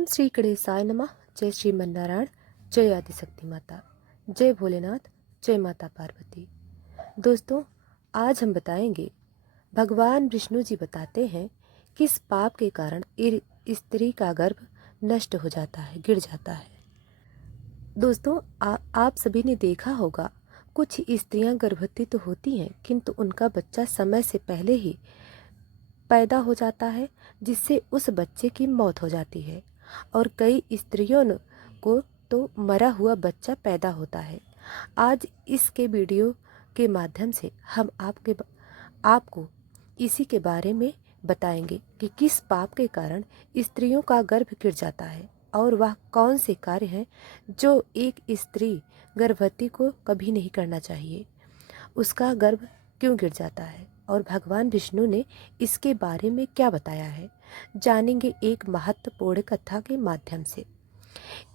ओम श्री गणेशाय नमः। जय श्रीमन्नारायण। जय आदिशक्ति माता। जय भोलेनाथ। जय माता पार्वती। दोस्तों, आज हम बताएंगे भगवान विष्णु जी बताते हैं किस पाप के कारण स्त्री का गर्भ नष्ट हो जाता है, गिर जाता है। दोस्तों, आप सभी ने देखा होगा, कुछ स्त्रियां गर्भवती तो होती हैं किंतु उनका बच्चा समय से पहले ही पैदा हो जाता है, जिससे उस बच्चे की मौत हो जाती है। और कई स्त्रियों को तो मरा हुआ बच्चा पैदा होता है। आज इसके वीडियो के माध्यम से हम आपको इसी के बारे में बताएंगे कि किस पाप के कारण स्त्रियों का गर्भ गिर जाता है और वह कौन से कार्य हैं जो एक स्त्री गर्भवती को कभी नहीं करना चाहिए। उसका गर्भ क्यों गिर जाता है और भगवान विष्णु ने इसके बारे में क्या बताया है, जानेंगे एक महत्वपूर्ण कथा के माध्यम से।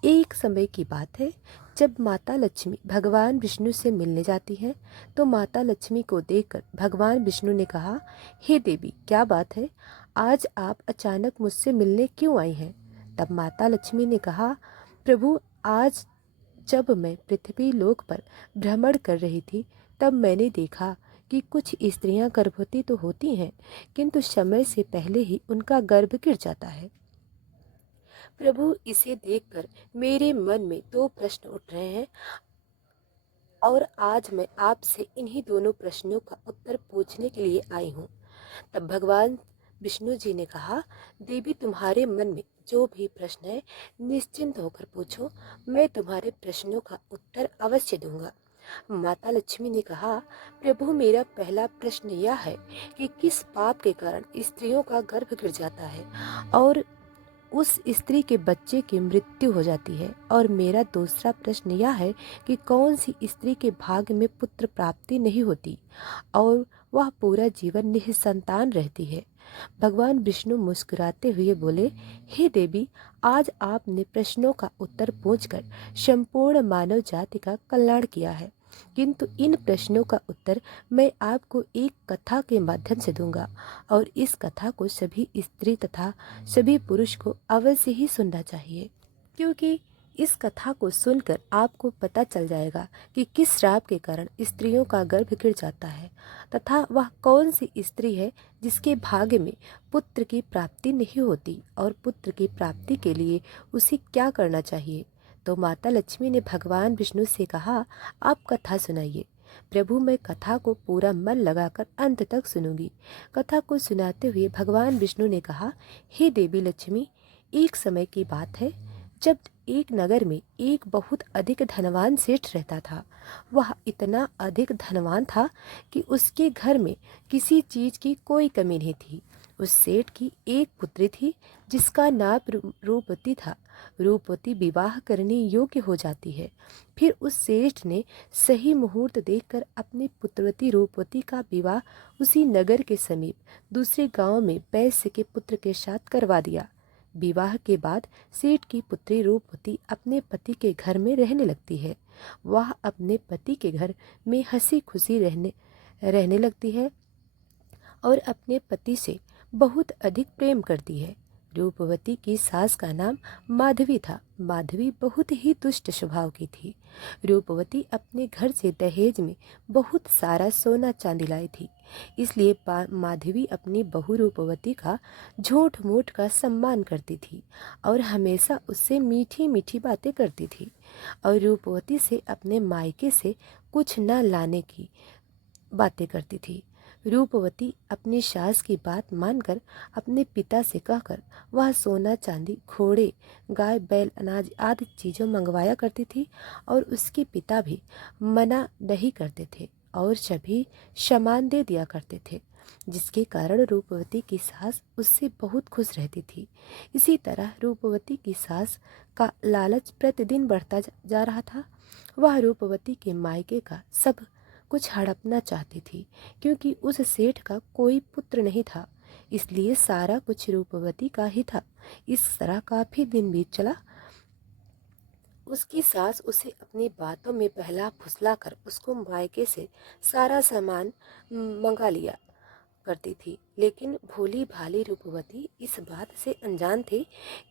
एक समय की बात है, जब माता लक्ष्मी भगवान विष्णु से मिलने जाती है तो माता लक्ष्मी को देखकर भगवान विष्णु ने कहा, हे देवी, क्या बात है, आज आप अचानक मुझसे मिलने क्यों आई हैं? तब माता लक्ष्मी ने कहा, प्रभु, आज जब मैं पृथ्वी लोक पर भ्रमण कर रही थी तब मैंने देखा कि कुछ स्त्रियां गर्भवती तो होती हैं किंतु समय से पहले ही उनका गर्भ गिर जाता है। प्रभु, इसे देखकर मेरे मन में दो प्रश्न उठ रहे हैं और आज मैं आपसे इन्हीं दोनों प्रश्नों का उत्तर पूछने के लिए आई हूँ। तब भगवान विष्णु जी ने कहा, देवी, तुम्हारे मन में जो भी प्रश्न है निश्चिंत होकर पूछो, मैं तुम्हारे प्रश्नों का उत्तर अवश्य दूंगा। माता लक्ष्मी ने कहा, प्रभु, मेरा पहला प्रश्न यह है कि किस पाप के कारण स्त्रियों का गर्भ गिर जाता है और उस स्त्री के बच्चे की मृत्यु हो जाती है। और मेरा दूसरा प्रश्न यह है कि कौन सी स्त्री के भाग्य में पुत्र प्राप्ति नहीं होती और वह पूरा जीवन निसंतान रहती है। भगवान विष्णु मुस्कुराते हुए बोले, हे देवी, आज आपने प्रश्नों का उत्तर पूछकर संपूर्ण मानव जाति का कल्याण किया है, किंतु इन प्रश्नों का उत्तर मैं आपको एक कथा के माध्यम से दूंगा और इस कथा को सभी स्त्री तथा सभी पुरुष को अवश्य ही सुनना चाहिए, क्योंकि इस कथा को सुनकर आपको पता चल जाएगा कि किस श्राप के कारण स्त्रियों का गर्भ गिर जाता है तथा वह कौन सी स्त्री है जिसके भाग्य में पुत्र की प्राप्ति नहीं होती और पुत्र की प्राप्ति के लिए उसे क्या करना चाहिए। तो माता लक्ष्मी ने भगवान विष्णु से कहा, आप कथा सुनाइए। प्रभु, मैं कथा को पूरा मन लगाकर अंत तक सुनूंगी। कथा को सुनाते हुए भगवान विष्णु ने कहा, हे देवी लक्ष्मी, एक समय की बात है, जब एक नगर में एक बहुत अधिक धनवान सेठ रहता था। वह इतना अधिक धनवान था कि उसके घर में किसी चीज की कोई कमी नहीं थी। उस सेठ की एक पुत्री थी जिसका नाम रूपवती था। रूपवती विवाह करने योग्य हो जाती है। फिर उस सेठ ने सही मुहूर्त देखकर अपनी पुत्रवती रूपवती का विवाह उसी नगर के समीप दूसरे गांव में वैश्य के पुत्र के साथ करवा दिया। विवाह के बाद सेठ की पुत्री रूपवती अपने पति के घर में रहने लगती है। वह अपने पति के घर में हंसी खुशी रहने लगती है और अपने पति से बहुत अधिक प्रेम करती है। रूपवती की सास का नाम माधवी था। माधवी बहुत ही दुष्ट स्वभाव की थी। रूपवती अपने घर से दहेज में बहुत सारा सोना चांदी लाई थी, इसलिए माधवी अपनी बहू रूपवती का झूठ मूठ का सम्मान करती थी और हमेशा उससे मीठी मीठी बातें करती थी और रूपवती से अपने मायके से कुछ न लाने की बातें करती थी। रूपवती अपनी सास की बात मानकर अपने पिता से कहकर वह सोना चांदी, घोड़े, गाय, बैल, अनाज आदि चीज़ों मंगवाया करती थी और उसके पिता भी मना नहीं करते थे और सभी सामान दे दिया करते थे, जिसके कारण रूपवती की सास उससे बहुत खुश रहती थी। इसी तरह रूपवती की सास का लालच प्रतिदिन बढ़ता जा रहा था। वह रूपवती के मायके का सब कुछ हड़पना चाहती थी, क्योंकि उस सेठ का कोई पुत्र नहीं था, इसलिए सारा कुछ रूपवती का ही था। इस तरह काफी दिन बीत चला। उसकी सास उसे अपनी बातों में बहला फुसला कर उसको मायके से सारा सामान मंगा लिया करती थी, लेकिन भोली भाली रूपवती इस बात से अनजान थे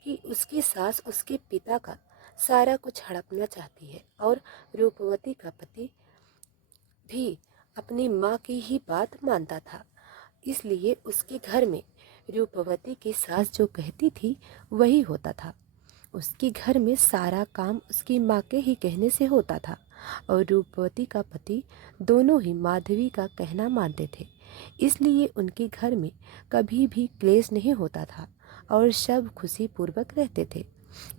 कि उसकी सास उसके पिता का सारा कुछ हड़पना चाहती है और रूपवती का पति भी अपनी माँ की ही बात मानता था। इसलिए उसके घर में रूपवती की सास जो कहती थी वही होता था। उसके घर में सारा काम उसकी माँ के ही कहने से होता था और रूपवती का पति दोनों ही माधवी का कहना मानते थे। इसलिए उनके घर में कभी भी क्लेश नहीं होता था और सब खुशी पूर्वक रहते थे।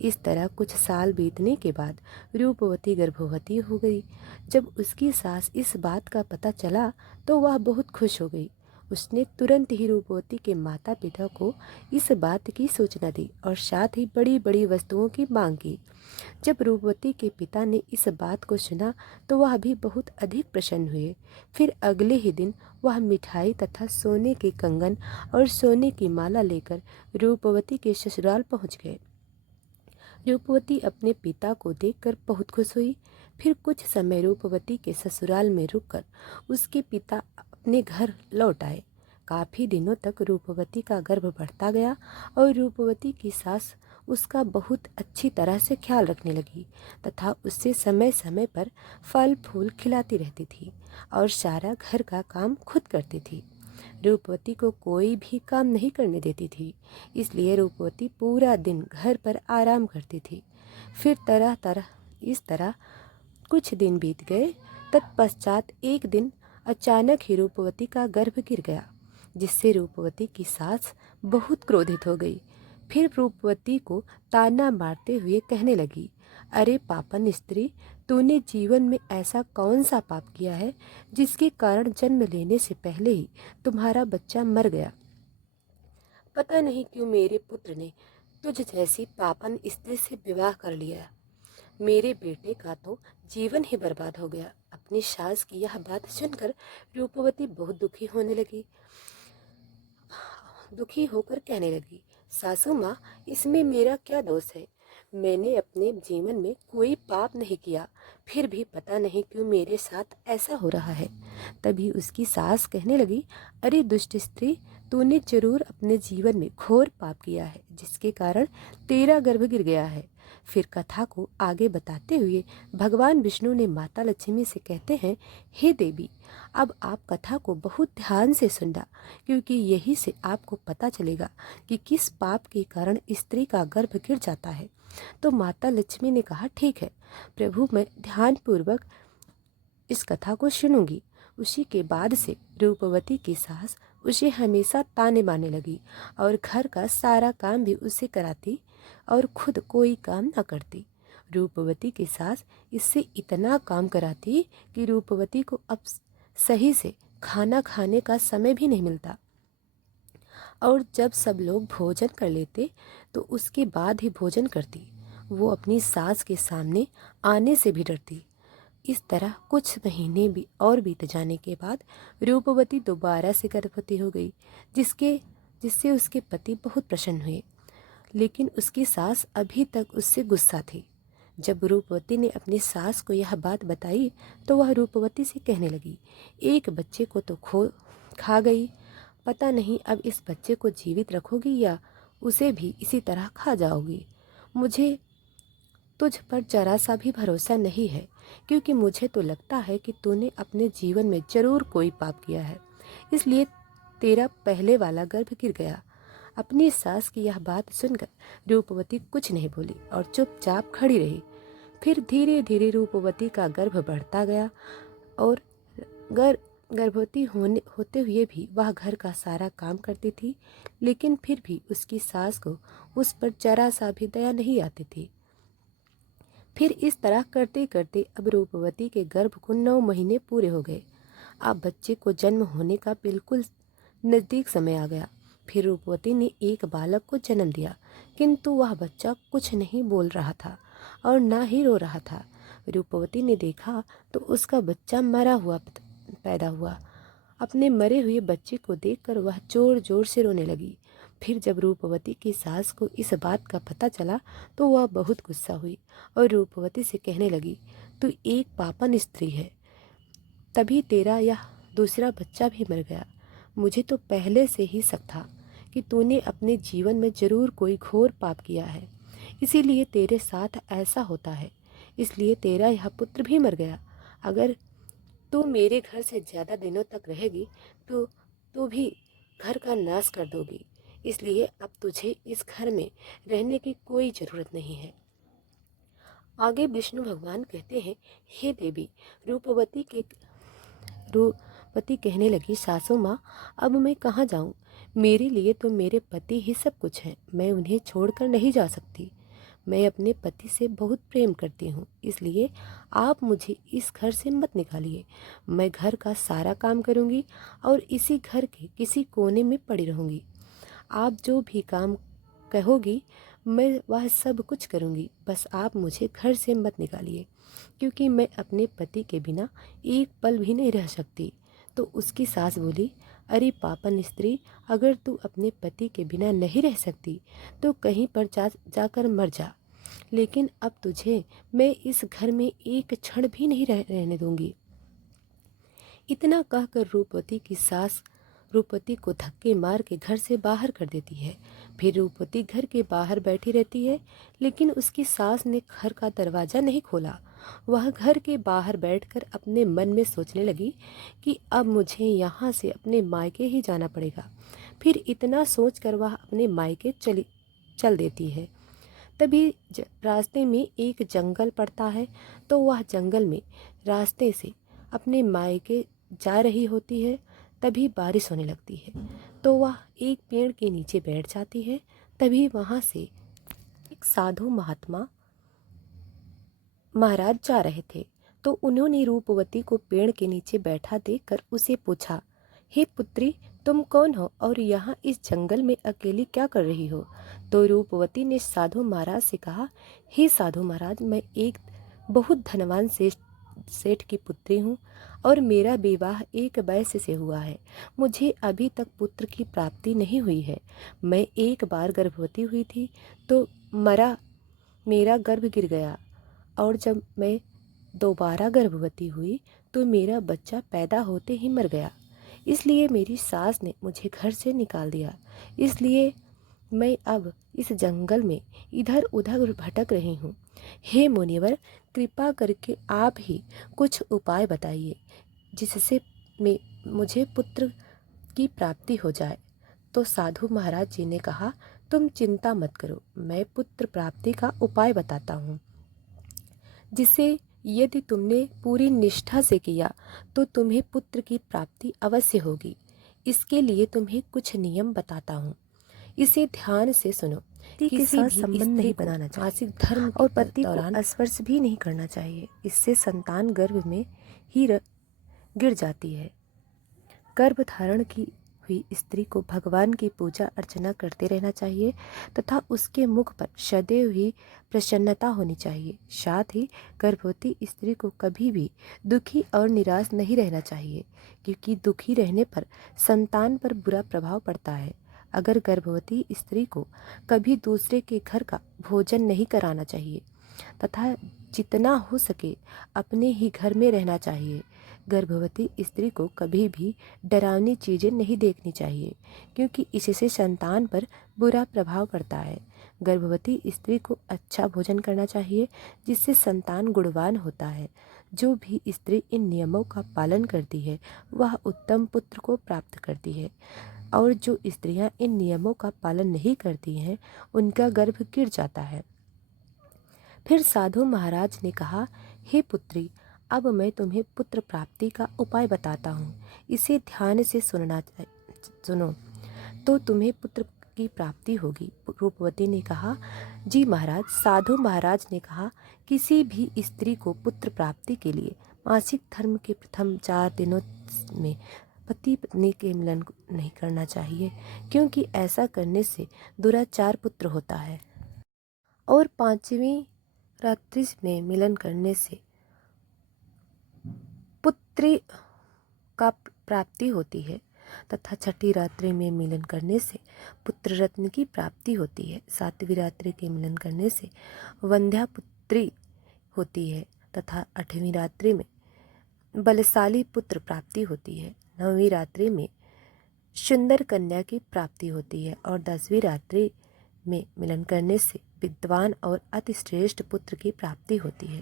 इस तरह कुछ साल बीतने के बाद रूपवती गर्भवती हो गई। जब उसकी सास इस बात का पता चला तो वह बहुत खुश हो गई। उसने तुरंत ही रूपवती के माता पिता को इस बात की सूचना दी और साथ ही बड़ी बड़ी वस्तुओं की मांग की। जब रूपवती के पिता ने इस बात को सुना तो वह भी बहुत अधिक प्रसन्न हुए। फिर अगले ही दिन वह मिठाई तथा सोने के कंगन और सोने की माला लेकर रूपवती के ससुराल पहुंच गए। रूपवती अपने पिता को देखकर बहुत खुश हुई। फिर कुछ समय रूपवती के ससुराल में रुककर उसके पिता अपने घर लौट आए। काफी दिनों तक रूपवती का गर्भ बढ़ता गया और रूपवती की सास उसका बहुत अच्छी तरह से ख्याल रखने लगी तथा उससे समय समय पर फल फूल खिलाती रहती थी और सारा घर का काम खुद करती थी। रूपवती को कोई भी काम नहीं करने देती थी, इसलिए रूपवती पूरा दिन घर पर आराम करती थी। फिर इस तरह कुछ दिन बीत गए। तत्पश्चात एक दिन अचानक ही रूपवती का गर्भ गिर गया, जिससे रूपवती की सास बहुत क्रोधित हो गई। फिर रूपवती को ताना मारते हुए कहने लगी, अरे पापन स्त्री, तूने जीवन में ऐसा कौन सा पाप किया है जिसके कारण जन्म लेने से पहले ही तुम्हारा बच्चा मर गया। पता नहीं क्यों मेरे पुत्र ने तुझ जैसी पापन स्त्री से विवाह कर लिया। मेरे बेटे का तो जीवन ही बर्बाद हो गया। अपनी सास की यह बात सुनकर रूपवती बहुत दुखी होकर कहने लगी, सासू माँ, इसमें मेरा क्या दोष है? मैंने अपने जीवन में कोई पाप नहीं किया, फिर भी पता नहीं क्यों मेरे साथ ऐसा हो रहा है। तभी उसकी सास कहने लगी, अरे दुष्ट स्त्री, तूने जरूर अपने जीवन में घोर पाप किया है जिसके कारण तेरा गर्भ गिर गया है। फिर कथा को आगे बताते हुए भगवान विष्णु ने माता लक्ष्मी से कहते हैं, हे देवी, अब आप कथा को बहुत ध्यान से सुनना, क्योंकि यही से आपको पता चलेगा कि किस पाप के कारण स्त्री का गर्भ गिर जाता है। तो माता लक्ष्मी ने कहा, ठीक है प्रभु, मैं ध्यानपूर्वक इस कथा को सुनूंगी। उसी के बाद से रूपवती की सास उसे हमेशा ताने मारने लगी और घर का सारा काम भी उसे कराती और खुद कोई काम न करती। रूपवती की सास इससे इतना काम कराती कि रूपवती को अब सही से खाना खाने का समय भी नहीं मिलता और जब सब लोग भोजन कर लेते तो उसके बाद ही भोजन करती। वो अपनी सास के सामने आने से भी डरती। इस तरह कुछ महीने भी और बीत जाने के बाद रूपवती दोबारा से गर्भवती हो गई, जिससे उसके पति बहुत प्रसन्न हुए। लेकिन उसकी सास अभी तक उससे गुस्सा थी। जब रूपवती ने अपनी सास को यह बात बताई तो वह रूपवती से कहने लगी, एक बच्चे को तो खा गई, पता नहीं अब इस बच्चे को जीवित रखोगी या उसे भी इसी तरह खा जाओगी। मुझे तुझ पर जरा सा भी भरोसा नहीं है, क्योंकि मुझे तो लगता है कि तूने अपने जीवन में जरूर कोई पाप किया है, इसलिए तेरा पहले वाला गर्भ गिर गया। अपनी सास की यह बात सुनकर रूपवती कुछ नहीं बोली और चुपचाप खड़ी रही। फिर धीरे धीरे रूपवती का गर्भ बढ़ता गया और गर्भवती होते हुए भी वह घर का सारा काम करती थी, लेकिन फिर भी उसकी सास को उस पर जरा सा भी दया नहीं आती थी। फिर इस तरह करते करते अब रूपवती के गर्भ को 9 महीने पूरे हो गए। अब बच्चे को जन्म होने का बिल्कुल नज़दीक समय आ गया। फिर रूपवती ने एक बालक को जन्म दिया, किंतु वह बच्चा कुछ नहीं बोल रहा था और ना ही रो रहा था। रूपवती ने देखा तो उसका बच्चा मरा हुआ पैदा हुआ। अपने मरे हुए बच्चे को देखकर वह जोर जोर से रोने लगी। फिर जब रूपवती की सास को इस बात का पता चला तो वह बहुत गुस्सा हुई और रूपवती से कहने लगी, तू एक पापन स्त्री है, तभी तेरा यह दूसरा बच्चा भी मर गया। मुझे तो पहले से ही शक था कि तूने अपने जीवन में जरूर कोई घोर पाप किया है, इसीलिए तेरे साथ ऐसा होता है। इसलिए तेरा यह पुत्र भी मर गया। अगर तू मेरे घर से ज़्यादा दिनों तक रहेगी तो तू भी घर का नाश कर दोगी। इसलिए अब तुझे इस घर में रहने की कोई ज़रूरत नहीं है। आगे विष्णु भगवान कहते हैं, हे देवी रूपवती कहने लगी, सासू माँ, अब मैं कहाँ जाऊँ? मेरे लिए तो मेरे पति ही सब कुछ हैं। मैं उन्हें छोड़कर नहीं जा सकती। मैं अपने पति से बहुत प्रेम करती हूँ, इसलिए आप मुझे इस घर से मत निकालिए। मैं घर का सारा काम करूँगी और इसी घर के किसी कोने में पड़ी रहूँगी। आप जो भी काम कहोगी मैं वह सब कुछ करूँगी, बस आप मुझे घर से मत निकालिए, क्योंकि मैं अपने पति के बिना एक पल भी नहीं रह सकती। तो उसकी सास बोली, अरे पापन स्त्री, अगर तू अपने पति के बिना नहीं रह सकती तो कहीं पर जाकर मर जा, लेकिन अब तुझे मैं इस घर में एक क्षण भी नहीं रहने दूंगी। इतना कहकर रूपवती की सास रूपवती को धक्के मार के घर से बाहर कर देती है। फिर रूपवती घर के बाहर बैठी रहती है, लेकिन उसकी सास ने घर का दरवाज़ा नहीं खोला। वह घर के बाहर बैठकर अपने मन में सोचने लगी कि अब मुझे यहाँ से अपने मायके ही जाना पड़ेगा। फिर इतना सोचकर वह अपने मायके चल देती है। तभी रास्ते में एक जंगल पड़ता है, तो वह जंगल में रास्ते से अपने मायके जा रही होती है। तभी बारिश होने लगती है, तो वह एक पेड़ के नीचे बैठ जाती है। तभी वहाँ से एक साधु महात्मा महाराज जा रहे थे, तो उन्होंने रूपवती को पेड़ के नीचे बैठा देखकर उसे पूछा, हे पुत्री, तुम कौन हो और यहाँ इस जंगल में अकेली क्या कर रही हो? तो रूपवती ने साधु महाराज से कहा, हे साधु महाराज, मैं एक बहुत धनवान सेठ की पुत्री हूँ और मेरा विवाह एक वैश्य से हुआ है। मुझे अभी तक पुत्र की प्राप्ति नहीं हुई है। मैं एक बार गर्भवती हुई थी तो मेरा गर्भ गिर गया, और जब मैं दोबारा गर्भवती हुई तो मेरा बच्चा पैदा होते ही मर गया। इसलिए मेरी सास ने मुझे घर से निकाल दिया। इसलिए मैं अब इस जंगल में इधर उधर भटक रही हूँ। हे मुनिवर, कृपा करके आप ही कुछ उपाय बताइए जिससे मुझे पुत्र की प्राप्ति हो जाए। तो साधु महाराज जी ने कहा, तुम चिंता मत करो, मैं पुत्र प्राप्ति का उपाय बताता हूँ, जिसे यदि तुमने पूरी निष्ठा से किया तो तुम्हें पुत्र की प्राप्ति अवश्य होगी। इसके लिए तुम्हें कुछ नियम बताता हूँ, इसे ध्यान से सुनो। किसी के साथ संबंध नहीं बनाना चाहिए, मासिक धर्म और पति को स्पर्श भी नहीं करना चाहिए। इससे संतान गर्भ में ही गिर जाती है। गर्भ धारण की हुई स्त्री को भगवान की पूजा अर्चना करते रहना चाहिए तथा उसके मुख पर सदैव ही प्रसन्नता होनी चाहिए। साथ ही गर्भवती स्त्री को कभी भी दुखी और निराश नहीं रहना चाहिए, क्योंकि दुखी रहने पर संतान पर बुरा प्रभाव पड़ता है। अगर गर्भवती स्त्री को कभी दूसरे के घर का भोजन नहीं कराना चाहिए तथा जितना हो सके अपने ही घर में रहना चाहिए। गर्भवती स्त्री को कभी भी डरावनी चीज़ें नहीं देखनी चाहिए, क्योंकि इससे संतान पर बुरा प्रभाव पड़ता है। गर्भवती स्त्री को अच्छा भोजन करना चाहिए, जिससे संतान गुणवान होता है। जो भी स्त्री इन नियमों का पालन करती है वह उत्तम पुत्र को प्राप्त करती है, और जो स्त्रियां इन नियमों का पालन नहीं करती हैं उनका गर्भ गिर जाता है। फिर साधु महाराज ने कहा, हे पुत्री, अब मैं तुम्हें पुत्र प्राप्ति का उपाय बताता हूँ, इसे ध्यान से सुनो तो तुम्हें पुत्र की प्राप्ति होगी। रूपवती ने कहा, जी महाराज। साधु महाराज ने कहा, किसी भी स्त्री को पुत्र प्राप्ति के लिए मासिक धर्म के प्रथम 4 दिनों में पति पत्नी के मिलन नहीं करना चाहिए, क्योंकि ऐसा करने से दुराचार पुत्र होता है, और 5वीं रात्रि में मिलन करने से पुत्री का प्राप्ति होती है तथा 6ठी रात्रि में मिलन करने से पुत्र रत्न की प्राप्ति होती है। 7वीं रात्रि के मिलन करने से वंध्या पुत्री होती है तथा 8वीं रात्रि में बलशाली पुत्र प्राप्ति होती है। 9वीं रात्रि में सुंदर कन्या की प्राप्ति होती है और 10वीं रात्रि में मिलन करने से विद्वान और अति श्रेष्ठ पुत्र की प्राप्ति होती है।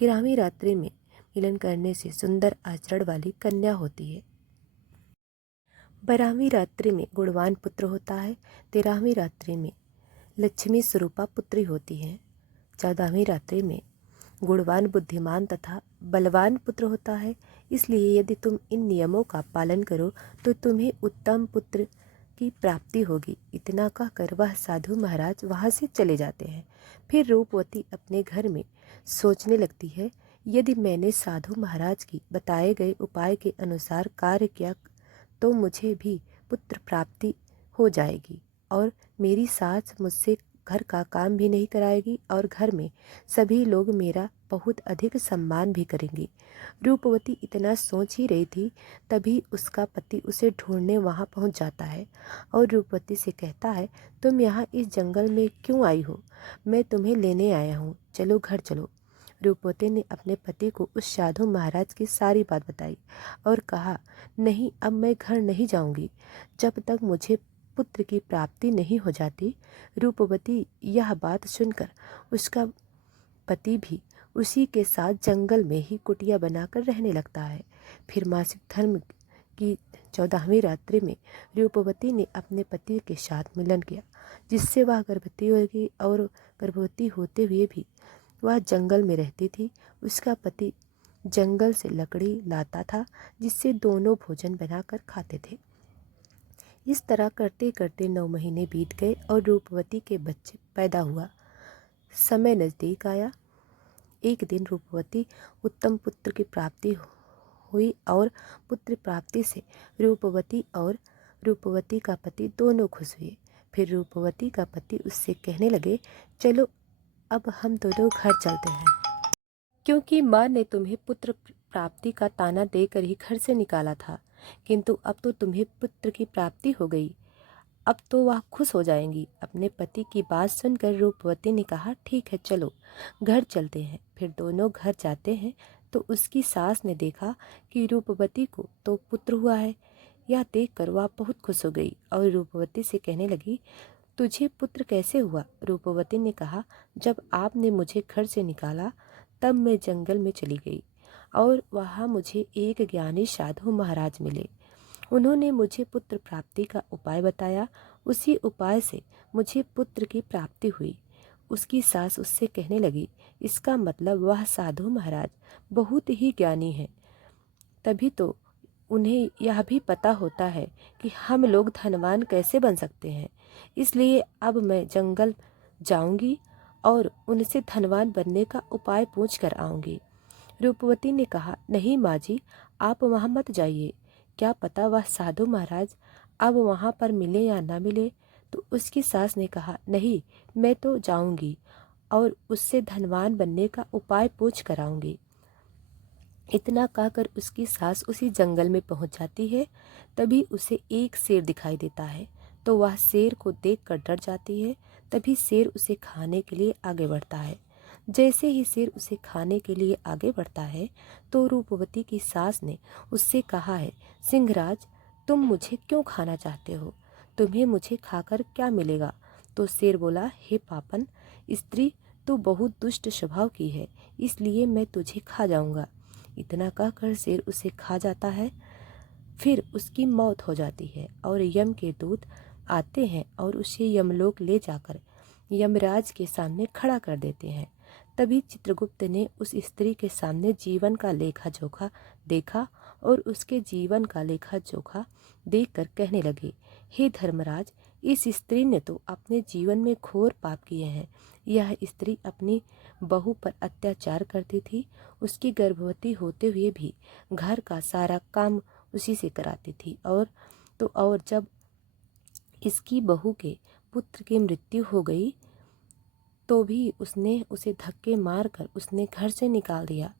11वीं रात्रि में मिलन करने से सुंदर आचरण वाली कन्या होती है। 12वीं रात्रि में गुणवान पुत्र होता है। 13वीं रात्रि में लक्ष्मी स्वरूपा पुत्री होती है। 14वीं रात्रि में गुणवान बुद्धिमान तथा बलवान पुत्र होता है। इसलिए यदि तुम इन नियमों का पालन करो तो तुम्हें उत्तम पुत्र की प्राप्ति होगी। इतना कहकर वह साधु महाराज वहाँ से चले जाते हैं। फिर रूपवती अपने घर में सोचने लगती है, यदि मैंने साधु महाराज की बताए गए उपाय के अनुसार कार्य किया तो मुझे भी पुत्र प्राप्ति हो जाएगी और मेरी सास मुझसे घर का काम भी नहीं कराएगी और घर में सभी लोग मेरा बहुत अधिक सम्मान भी करेंगे। रूपवती इतना सोच ही रही थी, तभी उसका पति उसे ढूंढने वहां पहुंच जाता है और रूपवती से कहता है, तुम यहाँ इस जंगल में क्यों आई हो? मैं तुम्हें लेने आया हूँ, चलो घर चलो। रूपवती ने अपने पति को उस साधु महाराज की सारी बात बताई और कहा, नहीं, अब मैं घर नहीं जाऊंगी जब तक मुझे पुत्र की प्राप्ति नहीं हो जाती। रूपवती यह बात सुनकर उसका पति भी उसी के साथ जंगल में ही कुटिया बनाकर रहने लगता है। फिर मासिक धर्म की 14वीं रात्रि में रूपवती ने अपने पति के साथ मिलन किया, जिससे वह गर्भवती हो गई और गर्भवती होते हुए भी वह जंगल में रहती थी। उसका पति जंगल से लकड़ी लाता था, जिससे दोनों भोजन बनाकर खाते थे। इस तरह करते करते 9 महीने बीत गए और रूपवती के बच्चे पैदा हुआ। समय नज़दीक आया। एक दिन रूपवती उत्तम पुत्र की प्राप्ति हुई और पुत्र प्राप्ति से रूपवती और रूपवती का पति दोनों खुश हुए। फिर रूपवती का पति उससे कहने लगे, चलो अब हम दोनों घर चलते हैं, क्योंकि माँ ने तुम्हें पुत्र प्राप्ति का ताना देकर ही घर से निकाला था, किंतु अब तो तुम्हें पुत्र की प्राप्ति हो गई, अब तो वह खुश हो जाएंगी। अपने पति की बात सुनकर रूपवती ने कहा, ठीक है, चलो घर चलते हैं। फिर दोनों घर जाते हैं तो उसकी सास ने देखा कि रूपवती को तो पुत्र हुआ है। यह देखकर वह बहुत खुश हो गई और रूपवती से कहने लगी, तुझे पुत्र कैसे हुआ? रूपवती ने कहा, जब आपने मुझे घर से निकाला तब मैं जंगल में चली गई और वहाँ मुझे एक ज्ञानी साधु महाराज मिले। उन्होंने मुझे पुत्र प्राप्ति का उपाय बताया। उसी उपाय से मुझे पुत्र की प्राप्ति हुई। उसकी सास उससे कहने लगी, इसका मतलब वह साधु महाराज बहुत ही ज्ञानी है, तभी तो उन्हें यह भी पता होता है कि हम लोग धनवान कैसे बन सकते हैं। इसलिए अब मैं जंगल जाऊंगी और उनसे धनवान बनने का उपाय पूछ कर आऊंगी। रूपवती ने कहा, नहीं माँ जी, आप वहाँ मत जाइए, क्या पता वह साधु महाराज अब वहाँ पर मिले या ना मिले। तो उसकी सास ने कहा, नहीं, मैं तो जाऊंगी और उससे धनवान बनने का उपाय पूछ कर आऊंगी। इतना कहकर उसकी सास उसी जंगल में पहुंच जाती है। तभी उसे एक शेर दिखाई देता है, तो वह शेर को देखकर डर जाती है। तभी शेर उसे खाने के लिए आगे बढ़ता है। जैसे ही शेर उसे खाने के लिए आगे बढ़ता है तो रूपवती की सास ने उससे कहा है, सिंहराज, तुम मुझे क्यों खाना चाहते हो? तुम्हें मुझे खाकर क्या मिलेगा? तो शेर बोला, हे पापन स्त्री, तू बहुत दुष्ट स्वभाव की है, इसलिए मैं तुझे खा जाऊंगा। इतना कहकर शेर उसे खा जाता है। फिर उसकी मौत हो जाती है और यम के दूत आते हैं और उसे यमलोक ले जाकर यमराज के सामने खड़ा कर देते हैं। तभी चित्रगुप्त ने उस स्त्री के सामने जीवन का लेखा जोखा देखा और उसके जीवन का लेखा जोखा देखकर कहने लगे, हे धर्मराज, इस स्त्री ने तो अपने जीवन में घोर पाप किए हैं। यह स्त्री अपनी बहू पर अत्याचार करती थी, उसकी गर्भवती होते हुए भी घर का सारा काम उसी से कराती थी और जब इसकी बहू के पुत्र की मृत्यु हो गई तो भी उसने उसे धक्के मारकर उसने घर से निकाल दिया।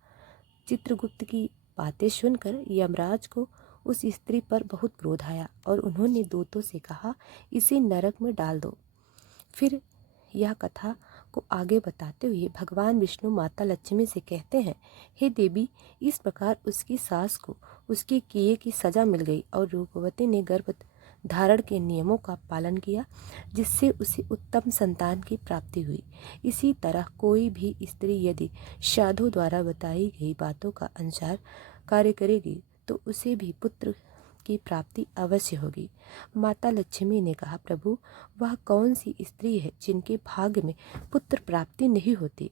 चित्रगुप्त की बातें सुनकर यमराज को उस स्त्री पर बहुत क्रोध आया और उन्होंने दूतों से कहा, इसे नरक में डाल दो। फिर यह कथा को आगे बताते हुए भगवान विष्णु माता लक्ष्मी से कहते हैं, हे देवी, इस प्रकार उसकी सास को उसके किए की सजा मिल गई और रूपवती ने गर्भ धारण के नियमों का पालन किया, जिससे उसे उत्तम संतान की प्राप्ति हुई। इसी तरह कोई भी स्त्री यदि साधु द्वारा बताई गई बातों का अनुसार कार्य करेगी तो उसे भी पुत्र की प्राप्ति अवश्य होगी। माता लक्ष्मी ने कहा, प्रभु, वह कौन सी स्त्री है जिनके भाग्य में पुत्र प्राप्ति नहीं होती,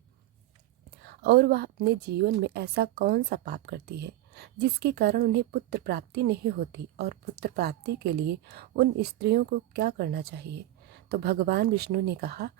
और वह अपने जीवन में ऐसा कौन सा पाप करती है जिसके कारण उन्हें पुत्र प्राप्ति नहीं होती, और पुत्र प्राप्ति के लिए उन स्त्रियों को क्या करना चाहिए। तो भगवान विष्णु ने कहा,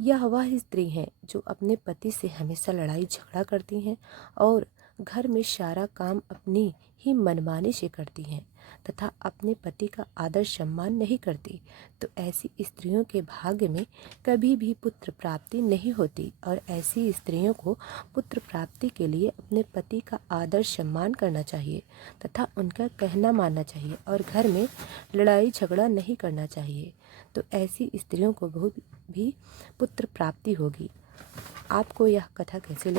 यह वह स्त्री हैं जो अपने पति से हमेशा लड़ाई झगड़ा करती हैं और घर में सारा काम अपनी ही मनमानी से करती हैं तथा अपने पति का आदर सम्मान नहीं करती। तो ऐसी स्त्रियों के भाग्य में कभी भी पुत्र प्राप्ति नहीं होती, और ऐसी स्त्रियों को पुत्र प्राप्ति के लिए अपने पति का आदर सम्मान करना चाहिए तथा उनका कहना मानना चाहिए, और घर में लड़ाई झगड़ा नहीं करना चाहिए। तो ऐसी स्त्रियों को बहुत भी पुत्र प्राप्ति होगी। आपको यह कथा कैसे लगी?